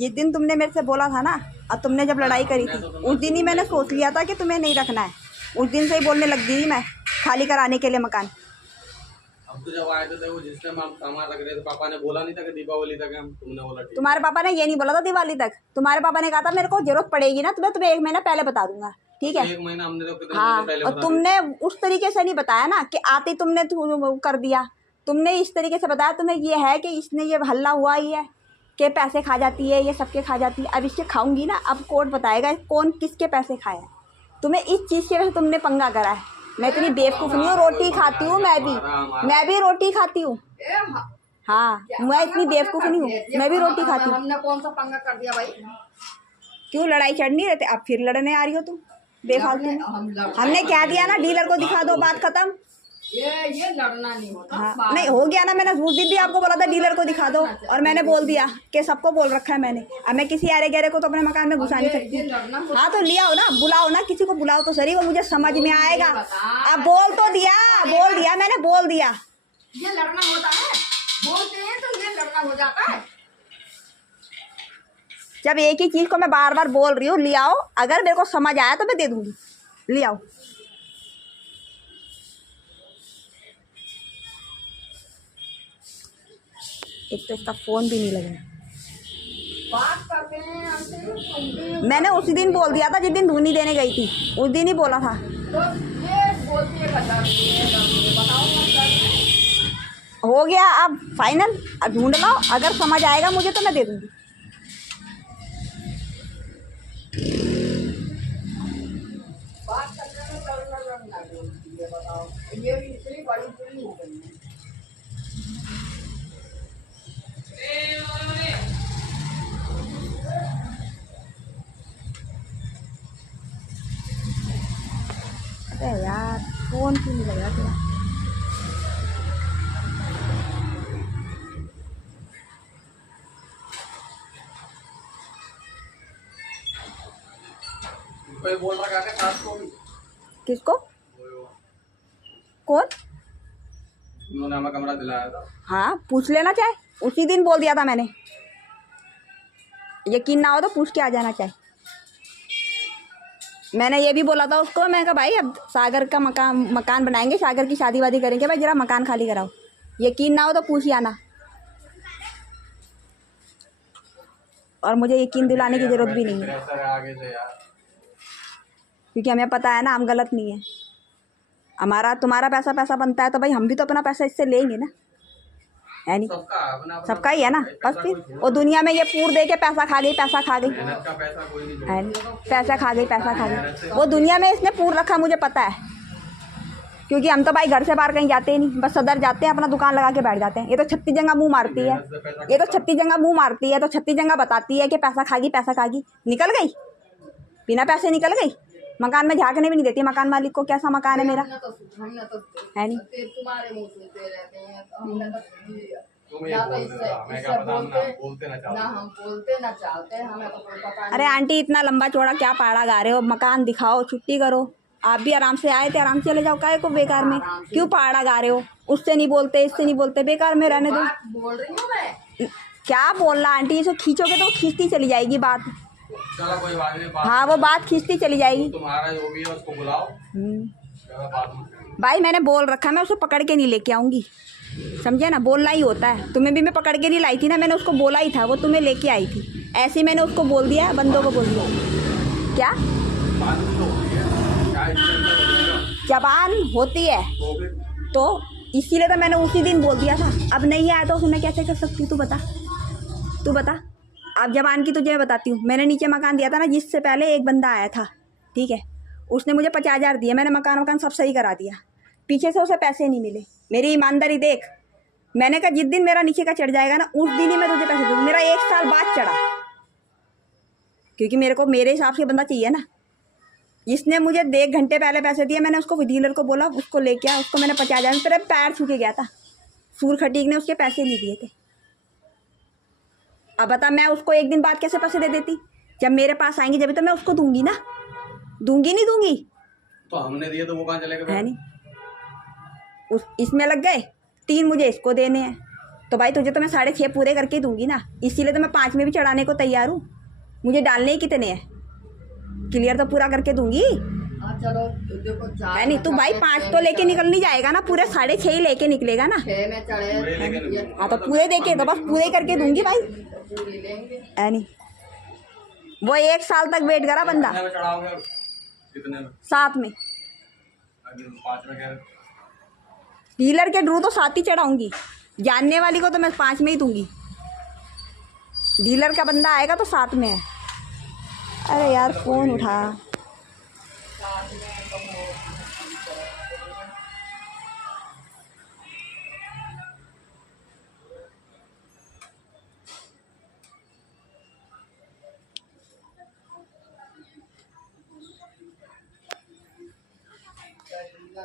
जिस दिन तुमने मेरे से बोला था ना, और तुमने जब लड़ाई करी थी, उस दिन ही मैंने सोच लिया था कि तुम्हें नहीं रखना है। उस दिन से ही बोलने लग गई मैं खाली कराने के लिए मकान। अब तो जब आए थे वो जिस टाइम हम सामान रख रहे थे, पापा ने बोला नहीं था कि दीपावली तक हम, तुमने बोला ठीक। तुम्हारे पापा ने ये नहीं बोला था दिवाली तक, तुम्हारे पापा ने कहा था मेरे को जरूरत पड़ेगी ना तुम्हें 1 महीना पहले बता दूंगा, ठीक है। 1 महीना हमने तो कितने हाँ, पहले और बता तुमने उस तरीके से नहीं बताया ना कि आते तुमने कर दिया। तुमने इस तरीके से बताया, तुम्हें ये है कि इसने ये हल्ला हुआ ही है कि पैसे खा जाती है, ये सबके खा जाती है। अब इसके खाऊंगी ना, अब कोर्ट बताएगा कौन किसके पैसे खाया है। तुम्हें इस चीज़ की वजह से तुमने पंगा करा है। मैं इतनी बेवकूफ़ नहीं हूँ, रोटी खाती हूँ मैं भी रोटी खाती हूँ। हाँ, मैं इतनी बेवकूफ़ नहीं हूँ, मैं भी रोटी खाती हूँ। हमने कौन सा पंगा कर दिया भाई? क्यों लड़ाई चढ़ नहीं रहते, अब फिर लड़ने आ रही हो तुम बेफालतू। हमने क्या दिया ना, डीलर को दिखा दो, बात खत्म। ये लड़ना नहीं होता। हाँ, नहीं हो गया ना, मैंने उस दिन भी आपको बोला था डीलर को दिखा दो, और मैंने बोल दिया कि सबको बोल रखा है मैंने। अब मैं किसी आरे गहरे को तो अपने मकान में घुसा नहीं सकती। हाँ तो लिया हो ना, बुलाओ ना, किसी को बुलाओ तो सही, वो मुझे समझ में आएगा। अब बोल दिया मैंने, बोल दिया। ये लड़ना होता है, बोलते हैं तो ये लड़ना हो जाता है। जब एक ही चीज को मैं बार बार बोल रही हूँ, ले आओ, अगर मेरे को समझ आया तो मैं दे दूंगी, ले आओ। एक तो इसका फोन भी नहीं लग रहा। बात करते हैं हमसे, मैंने उसी दिन बोल दिया था जिस दिन धुनी देने गई थी, उस दिन ही बोला था। तो ये बोलती है बताओ हो गया अब फाइनल, अब ढूंढ लाओ, अगर समझ आएगा मुझे तो मैं दे दूंगी। बात करने में लड़ना ये बताओ, ये भी इतनी बड़ी पूरी हो गई है। अरे यार, फोन क्यों नहीं लग रहा तेरा? कोई बोल रहा है सास को भी। किसको? कौन? उन्होंने हमें कमरा दिलाया था। हाँ, पूछ लेना चाहे, उसी दिन बोल दिया था मैंने। यकीन ना हो तो पूछ के आ जाना चाहे। मैंने ये भी बोला था उसको, मैं कहा भाई अब सागर का मकान बनाएंगे, सागर की शादी वादी करेंगे, भाई जरा मकान खाली कराओ। यकीन ना हो तो पूछ ही आना, और मुझे यकीन दिलाने की जरूरत भी नहीं है, आगे से यार, क्योंकि हमें पता है ना हम गलत नहीं है। हमारा तुम्हारा पैसा बनता है तो भाई हम भी तो अपना पैसा इससे लेंगे ना, है नहीं? सबका ही है ना। बस फिर वो दुनिया में ये पूर दे के पैसा खा गई, पैसा खा गई, है नहीं? पैसा खा गई। वो दुनिया में इसने पूर रखा, मुझे पता है, क्योंकि हम तो भाई घर से बाहर कहीं जाते ही नहीं, बस सदर जाते हैं, अपना दुकान लगा के बैठ जाते हैं। ये तो 36 जगह मुँह मारती है, ये तो 36 जगह मुँह मारती है, तो 36 जगह बताती है कि पैसा खागी, निकल गई, बिना पैसे निकल गई। मकान में झाँकने भी नहीं देती मकान मालिक को, कैसा मकान है मेरा, है नहीं? तुम्हारे मुंह सुनते रहते हैं, हमने ना हम बोलते ना चाहते, हमें तो कोई पता नहीं। अरे आंटी, इतना लंबा चौड़ा क्या पहाड़ा गा रहे हो? मकान दिखाओ, छुट्टी करो। आप भी आराम से आए थे, आराम से चले जाओ, काहे को बेकार में क्यों पहाड़ा गा रहे हो? उससे नहीं बोलते, इससे नहीं बोलते, बेकार में रहने दो। बोल रही हूँ मैं, क्या बोलना आंटी, इसको खींचोगे तो खींचती चली जाएगी बात। चलो कोई बात नहीं, हाँ, वो बात खींचती चली जाएगी। तुम्हारा जो भी है उसको बुलाओ। भाई मैंने बोल रखा, मैं उसको पकड़ के नहीं लेके आऊँगी, समझे ना? बोलना ही होता है। तुम्हें भी मैं पकड़ के नहीं लाई थी ना, मैंने उसको बोला ही था, वो तुम्हें लेके आई थी। ऐसे ही मैंने उसको बोल दिया, बंदों को बोल दिया। क्या जबान होती है तो इसीलिए तो मैंने उसी दिन बोल दिया था। अब नहीं आया तो उसने कैसे कर सकती? तू बता। अब जबान की तुझे बताती हूँ। मैंने नीचे मकान दिया था ना, जिससे पहले एक बंदा आया था, ठीक है, उसने मुझे 50,000 दिए, मैंने मकान सब सही करा दिया, पीछे से उसे पैसे नहीं मिले। मेरी ईमानदारी देख, मैंने कहा जिस दिन मेरा नीचे का चढ़ जाएगा ना, उस दिन ही मैं तुझे पैसे दूँगी। मेरा 1 साल बाद चढ़ा, क्योंकि मेरे को मेरे हिसाब से बंदा चाहिए ना। जिसने मुझे 1 घंटे पहले पैसे दिए, मैंने उसको डीलर को बोला उसको लेके आ, उसको मैंने 50,000 में तेरे पैर छू के गया था, सूर खटीक ने उसके पैसे नहीं दिए थे। अब बता, मैं उसको 1 दिन बाद कैसे पैसे दे देती? जब मेरे पास आएंगे जब तो मैं उसको दूंगी ना, दूंगी नहीं दूंगी? तो हमने दिए तो वो कहाँ चले गए? है नहीं, इसमें लग गए 3, मुझे इसको देने हैं, तो भाई तुझे तो मैं 6.5 पूरे करके ही दूंगी ना, इसीलिए तो मैं 5 में भी चढ़ाने को तैयार हूँ। मुझे डालने ही कितने हैं, क्लियर तो पूरा करके दूंगी। हाँ चलो देखो चार है नहीं तू भाई 5 तो लेके निकल नहीं जाएगा ना, पूरे 6.5 ही लेके निकलेगा ना। 6 में चढ़े हाँ तो पूरे देके तो बस पूरे करके दूंगी भाई। पूरी लेंगे। है नहीं वो 1 साल तक वेट करा बंदा। कितने में चढ़ाओगे अब? कितने में? 7 में अभी 5 में कह रहे। डीलर के ड्रू तो 7 ही चढ़ाऊंगी, जानने वाली को तो मैं 5 में ही दूंगी। डीलर का बंदा आएगा तो 7 में है। अरे यार फोन उठा।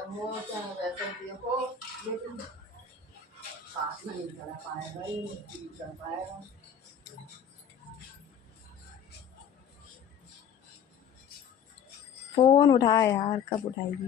हो चाहे वैसे देखो, लेकिन साथ में नहीं चला पाएगा, ये नहीं चल पाएगा। फोन उठा यार, कब उठाएगी।